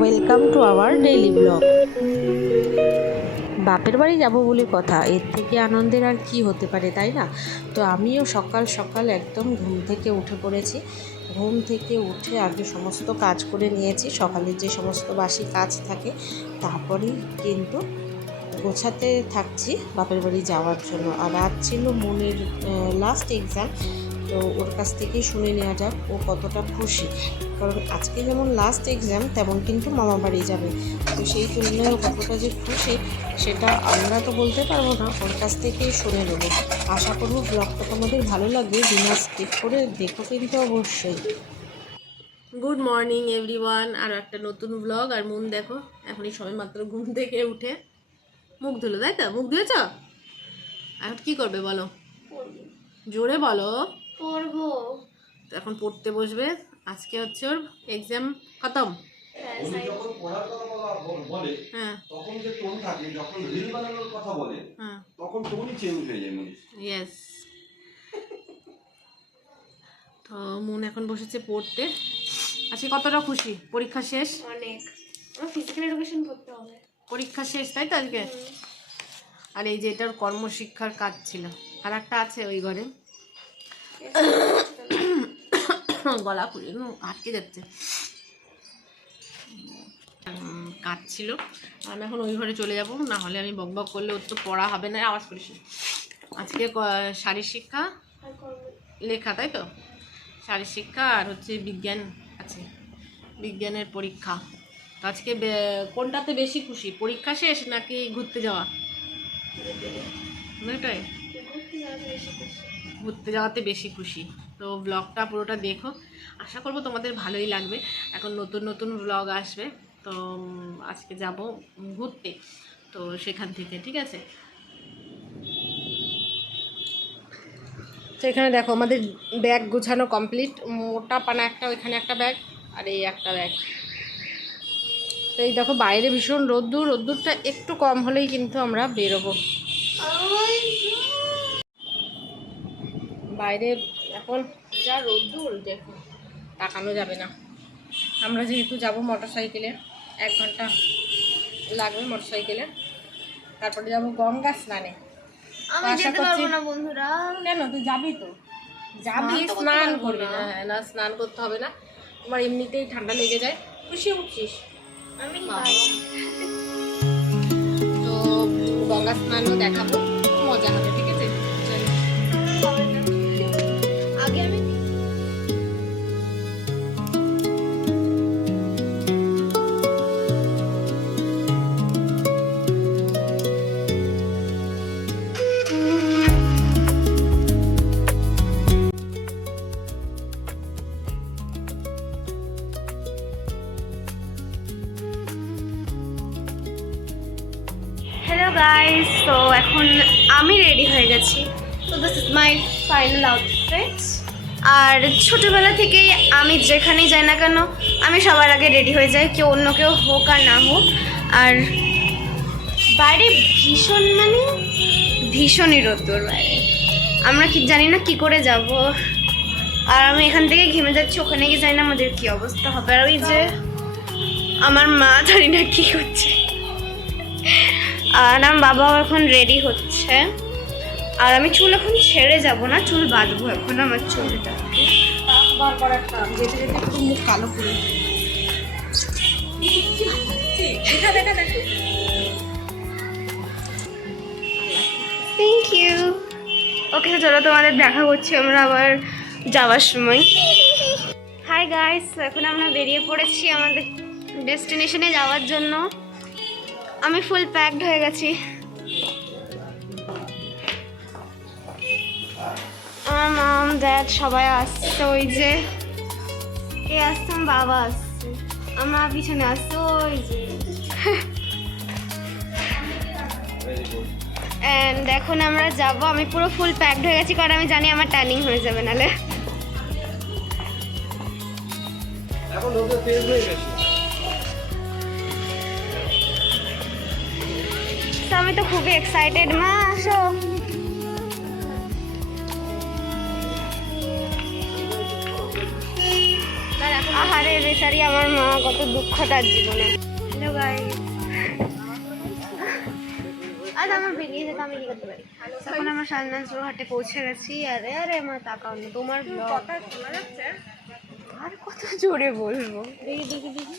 Welcome to our daily blog. বাপের বাড়ি যাব বলে কথা, এর থেকে আনন্দের আর কি হতে পারে, তাই না? তো আমিও সকাল সকাল একদম ঘুম থেকে উঠে পড়েছি। ঘুম থেকে উঠে আগে সমস্ত কাজ করে নিয়েছি, সকালের যে সমস্ত বাসি কাজ থাকে, তারপরেই কিন্তু গোছাতে থাকছি বাপের বাড়ি যাওয়ার জন্য। আর আজ ছিল মনের লাস্ট এক্সাম, তো ওর কাছ থেকেই শুনে নেওয়া যাক ও কতটা খুশি। কারণ আজকে যেমন লাস্ট এক্সাম, তেমন কিন্তু মামা বাড়ি যাবে। তো সেই তুলনায় ও কতটা যে খুশি সেটা আমরা তো বলতে পারবো না, ওর কাছ থেকেই শুনে নেবো। আশা করবো ব্লগটা তোমাদের ভালো লাগবে, বিনা স্কিপ করে দেখো কিন্তু অবশ্যই। গুড মর্নিং এভরিওয়ান, আর একটা নতুন ব্লগ। আর মন দেখো, এখনই সবাই মাত্র ঘুম থেকে উঠে মুখ ধুলো, তাই তো? মুখ ধুয়েছ? এখন কি করবে বলো, জোরে বলো। পড়বো। এখন পড়তে বসবে। আজকে হচ্ছে ওর এক্সাম খতম। উনি যখন পড়ার কথা বলে, তখন যে টোন থাকে, যখন রিল বানানোর কথা বলে, তখন টোনই চেঞ্জ হয়ে যায় মনে। ইয়েস। তো মন এখন বসেছে পড়তে। আজকে কতটা খুশি, পরীক্ষা শেষ। অনেক। আমার ফিজিক্যাল এডুকেশন পড়তে হবে। পরীক্ষা শেষ, তাই তো আজকে? আর এই যে এটার কর্মশিক্ষার কাজ ছিল, আর একটা আছে ওই ঘরে। গলা খুলে আটকে যাচ্ছে, কাজ ছিল। আমি এখন ওই ঘরে চলে যাব, না হলে আমি বক বক করলে ওর তো পড়া হবে না। আওয়াজ করিস। আজকে শারীর শিক্ষা লেখা, তাই তো? শারীর শিক্ষা আর হচ্ছে বিজ্ঞান আছে, বিজ্ঞানের পরীক্ষা। তো আজকে কোনটাতে বেশি খুশি, পরীক্ষা শেষ নাকি ঘুরতে যাওয়া? এটাই, ঘুরতে যাওয়াতে বেশি খুশি। তো ব্লগটা পুরোটা দেখো, আশা করবো তোমাদের ভালোই লাগবে। এখন নতুন নতুন ব্লগ আসবে। তো আজকে যাব ঘুরতে, তো সেখান থেকে, ঠিক আছে? তো এখানে দেখো আমাদের ব্যাগ গোছানো কমপ্লিট। মোটা পানা একটা, ওইখানে একটা ব্যাগ, আর এই একটা ব্যাগ। তো এই দেখো বাইরে ভীষণ রোদ্দুর, রোদ্দুরটা একটু কম হলেই কিন্তু আমরা বেরোবো বাইরে। এখন যা রোদ্দুর দেখো, তাকানো যাবে না। আমরা যেহেতু যাব মোটর সাইকেলে, 1 ঘন্টা লাগবে মোটর সাইকেলে। তারপরে যাব গঙ্গা স্নানে। আমি যেতে পারবো না বন্ধুরা। কেন? তুই যাবি তো, যাবি, স্নান করবি না? হ্যাঁ, না স্নান করতে হবে না, তোমার এমনিতেই ঠান্ডা লেগে যায়। খুশি উঠছিস? আমি তো গঙ্গা স্নানও দেখাবো, মজা হবে, ঠিক আছে? আগে আমি হ্যালো গাইস, তো এখন আমি রেডি হয়ে গেছি। তো this is my final outfit. আর ছোটোবেলা থেকেই আমি যেখানেই যাই না কেন, আমি সবার আগে রেডি হয়ে যাই, কেউ অন্য কেউ হোক আর না হোক। আর বাইরে ভীষণ, মানে ভীষণই রোদ্দুর বাইরে। আমরা কি জানি না কি করে যাব। আর আমি এখান থেকে ঘেমে যাচ্ছি, ওখানে গিয়ে জানি না আমাদের কী অবস্থা হবে। আর ওই যে আমার মা জানি না কী করছে। আর আমার বাবাও এখন রেডি হচ্ছে। আর আমি চুল এখন ছেড়ে যাব না, চুল বাঁধবো এখন আমার চুলটা। বারবার একটা যেতে যেতে একটু মুখ কালো করে। Thank you. ওকে, চলো তোমাদের দেখা করছি আমরা আবার যাওয়ার সময়। হাই গাইস, এখন আমরা বেরিয়ে পড়েছি আমাদের ডেস্টিনেশনে যাওয়ার জন্য। আমি ফুল প্যাকড হয়ে গেছি। আমার মম, ড্যাড সবাই আসছে। ওই যে কে আসছে, আমার বাবা আসছে, আমার পিছনে আসছে ওই যে। অ্যান্ড এখন আমরা যাব। আমি পুরো ফুল প্যাকড হয়ে গেছি, কারণ আমি জানি আমার টার্নিং হয়ে যাবে নালে। এখন ওদের তেজ হয়ে গেছে। তো আমি তো খুবই এক্সাইটেড। মা আসো। আহারে বেচারি আমার মা, কত দুঃখ তার জীবনে। হ্যালো গাইস, আজ আমার বেরিয়ে যেতে আমি কি করতে পারি। এখন আমরা শালনাজোর হাটে পৌঁছে গেছি। আরে আরে আমার তাকাও না, তোমার কথা শোনা যাচ্ছে আর কত জোরে বলবো। দেখি দেখি দেখি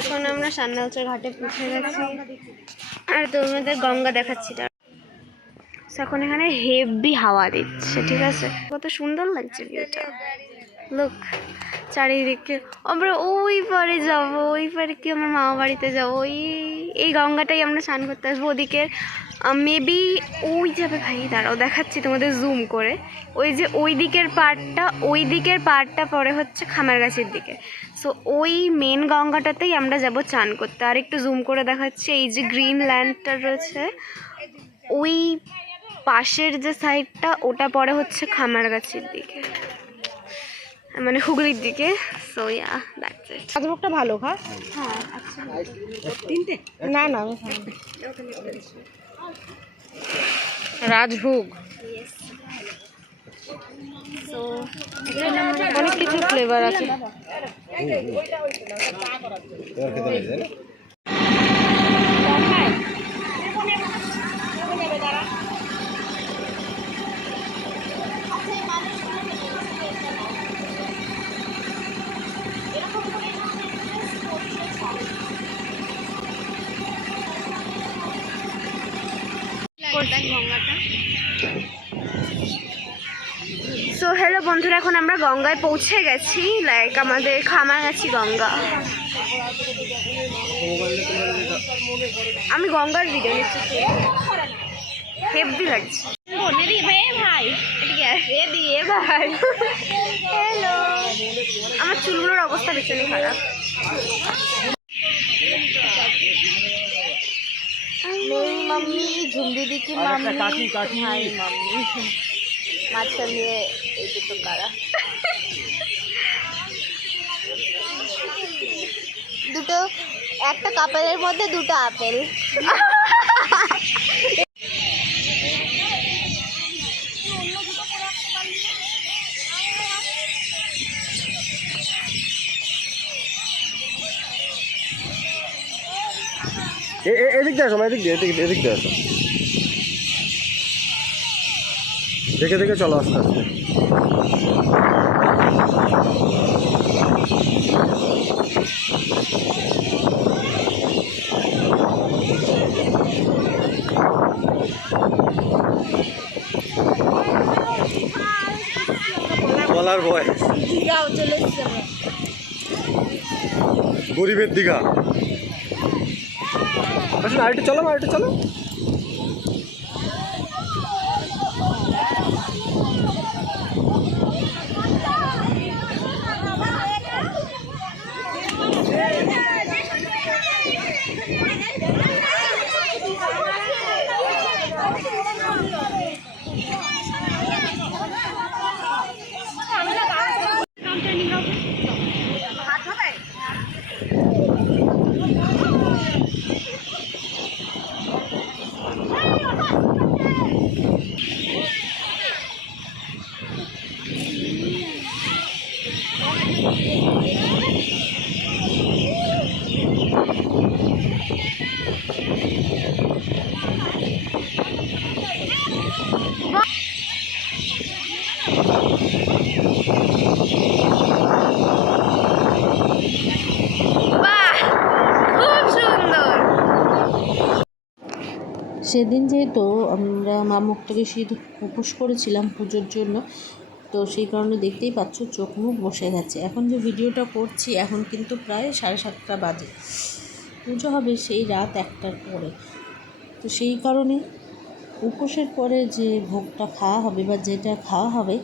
এখন আমরা সান্নালচর ঘাটে পৌঁছে গেছি আর তোমাদের গঙ্গা দেখাচ্ছি। এখন এখানে হেভি হাওয়া দিচ্ছে, ঠিক আছে, কত সুন্দর লাগছে ভিউটা। লোক চারিদিকে, আমরা ওই পারে যাবো, ওই পারে কি আমার মামা বাড়িতে যাবো, এই গঙ্গাটাই আমরা স্নান করতে আসবো। ওদিকে মেবি ওই যাবে, ভাই দাঁড়াও দেখাচ্ছি তোমাদের জুম করে। ওই যে ওই দিকের পাড়টা পরে হচ্ছে খামারগাছির দিকে। সো ওই মেন গঙ্গাটাতেই আমরা যাব চান করতে। আর একটু জুম করে দেখাচ্ছি, এই যে গ্রিন ল্যান্ডটা রয়েছে ওই পাশের যে সাইডটা, ওটা পরে হচ্ছে খামারগাছির দিকে, মানে হুগলির দিকে। So yeah that's it. রাজভোগটা ভালো খা। হ্যাঁ আচ্ছা, তিনটে না না আমি রাজভোগ সো অনেক কিছু ফ্লেভার আছে। সো হ্যালো বন্ধুরা, এখন আমরা গঙ্গায় পৌঁছে গেছি, লাইক আমাদের খামারগাছি গঙ্গা। আমি গঙ্গার ভিডিও নিচ্ছি, হেভি লাগছে। ভাই ভাই হ্যালো, আমার চুলগুলোর অবস্থা ভীষণই খারাপ। মাম্মি ঝুম দিদি কি মাম্মি হাই মাম্মি মাছটা নিয়ে এই দুটো কারা দুটো, একটা কাপেলের মধ্যে দুটো আপেল। এদিক দিয়ে আসো, এদিক দিয়ে আসো, দেখে দেখে চলো আস্তে আস্তে। বলার ভয়, দীঘাও চলে এসেছি আমরা। গরিবের দীঘা। আসলে আরেকটু চলো। সেদিন যেহেতু আমরা মা মুক্তাকে সিঁদুর উপোস করেছিলাম পুজোর জন্য, তো সেই কারণে দেখতেই পাচ্ছ চোখ মুখ বসে গেছে। এখন যে ভিডিওটা করছি এখন কিন্তু প্রায় 7:30 বাজে, পুজো হবে সেই রাত 1টার পরে। তো সেই কারণে উপোসের পরে যে ভোগটা খাওয়া হবে বা যেটা খাওয়া হবে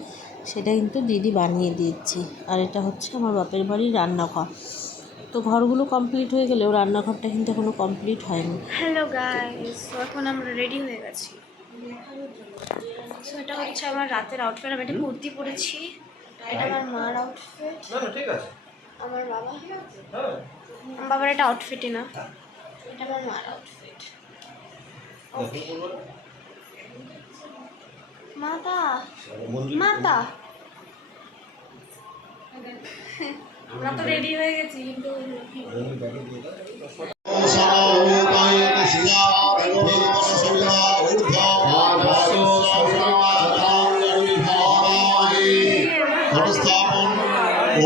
সেটা কিন্তু দিদি বানিয়ে দিচ্ছি। আর এটা হচ্ছে আমার বাপের বাড়ির রান্নাঘর। তো ঘরগুলো কমপ্লিট হয়ে গেলেও রান্নাঘরটা কিন্তু এখনো কমপ্লিট হয়নি। হ্যালো গাইস, তো এখন আমরা রেডি হয়ে গেছি। সো এটা হচ্ছে আমার রাতের আউটফিট। আমি একটা কুর্তি পরেছি, এটা আমার মার আউটফিট, ঠিক আছে, আমার বাবার এটা আউটফিটই না, এটা আমার মার আউটফিট। মাতা মাতা আমরা তো রেডি হয়ে গেছি কিন্তু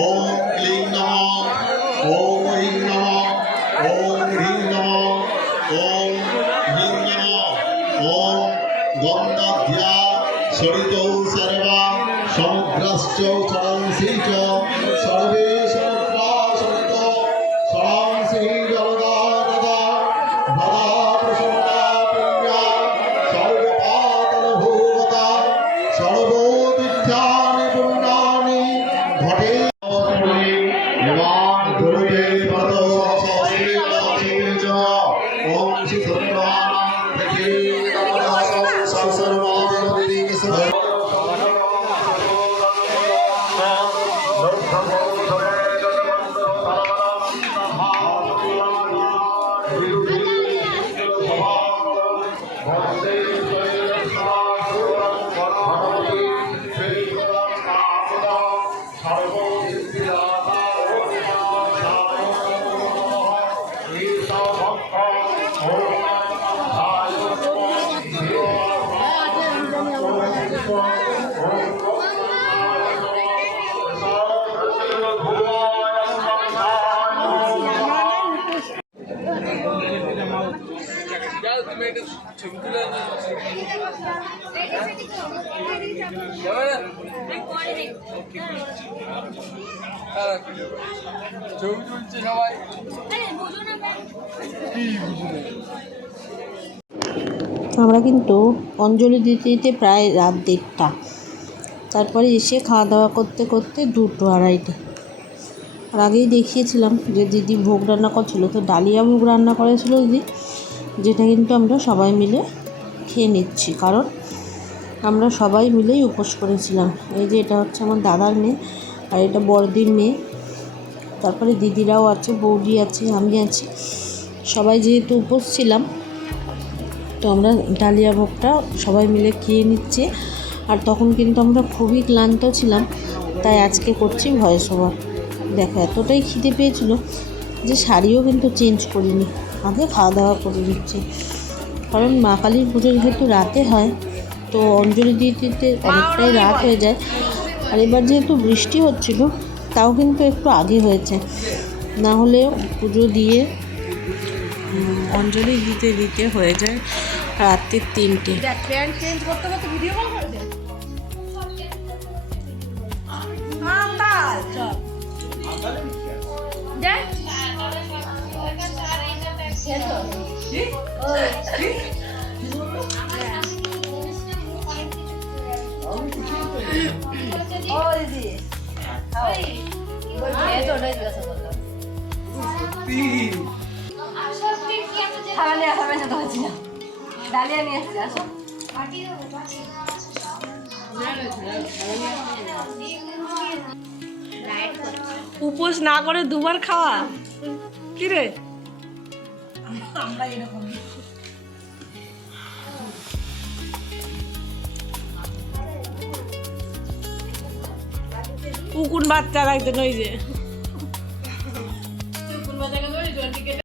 ओम क्लीं नमः ओम ऐं नमः ओम ह्रीं नमः ओम ह्रीं नमः ओम गन्धध्या सरितौ सर्वा समुद्रश्च चरंसि च सर्वे समुद्रा सरितो सरंसि जलदा नदा भदा प्रसन्ना पुण्या सर्वपातलभूवता सर्वोदित्यानि पुण्यानि घटे ছবি তুলছে সবাই। আমরা কিন্তু অঞ্জলি দিতে দিতে প্রায় রাত 1:30, তারপরে এসে খাওয়া দাওয়া করতে করতে 2টো 2:30। আর আগেই দেখিয়েছিলাম যে দিদি ভোগ রান্না করছিল, তো ডালিয়া ভোগ রান্না করেছিল দিদি, যেটা কিন্তু আমরা সবাই মিলে খেয়ে নিচ্ছি, কারণ আমরা সবাই মিলেই উপোস করেছিলাম। এই যে এটা হচ্ছে আমার দাদার মেয়ে, আর এটা বড়দির মেয়ে, তারপরে দিদিরাও আছে, বৌদি আছে, আমি আছি, সবাই যেহেতু উপোস ছিলাম, তো আমরা ডালিয়া ভোগটা সবাই মিলে খেয়ে নিচ্ছি। আর তখন কিন্তু আমরা খুবই ক্লান্ত ছিলাম, তাই আজকে করছি ভয়েস ওভার। দেখো এতটাই খিদে পেয়েছিল যে শাড়িও কিন্তু চেঞ্জ করিনি, আগে খাওয়া দাওয়া করে নিচ্ছি, কারণ মা কালীর পুজো যেহেতু রাতে হয়, তো অঞ্জলি দিতে দিতে অনেকটাই রাত হয়ে যায়। আর এবার যেহেতু বৃষ্টি হচ্ছিল, তাও কিন্তু একটু আগে হয়েছে, না হলে পুজো দিয়ে অঞ্জলি দিতে দিতে হয়ে যায় রাত্রি 3টে। চেঞ্জ করতে করতে ভিডিও কল করে দে ডালিয়া নিয়ে এসেছি, আসো। উপোস না করে 2বার খাওয়া কি রে? উকুন বাচ্চা লাগছে নই যে